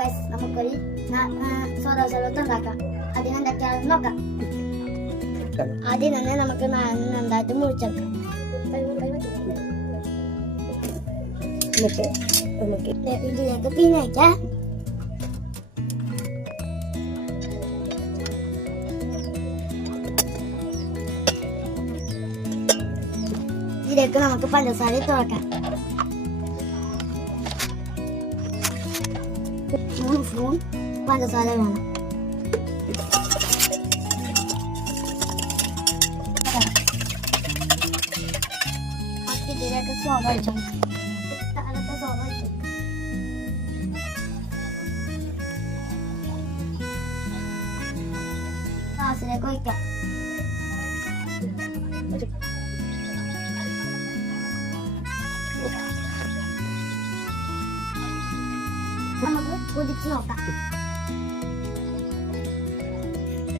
Guys, നമുക്കൊരു soda സർബത്ത് ഉണ്ടാക്കാം. അതിനെന്തൊക്കെയാണെന്ന് നോക്കാം. ആദ്യം തന്നെ നമുക്ക് നന്നായിട്ട് മുറിച്ചെടുക്കാം. ഇതിലേക്ക് പിന്നേക്കാം. ഇതിലേക്ക് നമുക്ക് പഞ്ചസാര തുറക്കാം. 3 സ്പൂൺ പഞ്ചസാര വേണം. ഇതിലേക്ക് സോഡ ഒഴിച്ചു. ഗ്ലാസ്സിലേക്ക് ഒഴിക്കാം. നമുക്ക് കുതിച്ച് നോക്കാം.